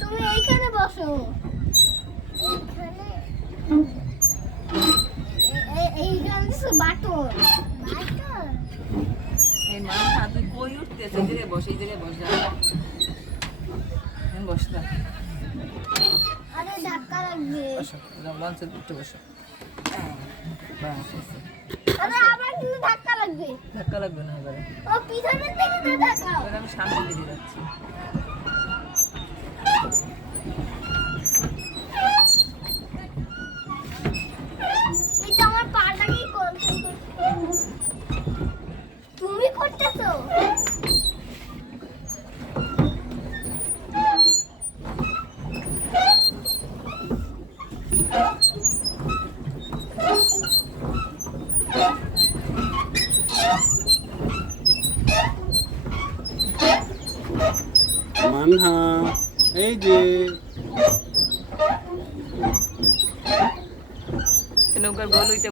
তুমি এইখানে বসো। এইখানে এইখানে বাটন বাটন। এই মাথা তুই কই উঠতেছে? এই জায়গায় বস, এই জায়গায় বস। বস না, আরে ধাক্কা লাগবে। বসো, লঞ্চের উঠে বসো। বাস, আরে আবার কিন্তু ধাক্কা লাগবে। ধাক্কা লাগবে না এবারে। ও পিছনের দিকে তো ধাক্কাও। এবার আমি সামনের দিকে যাচ্ছি। এই তো আমার পাটাকেই করতে তুমি করতেছো। মানহা, এই যে নৌকার গোল হইতে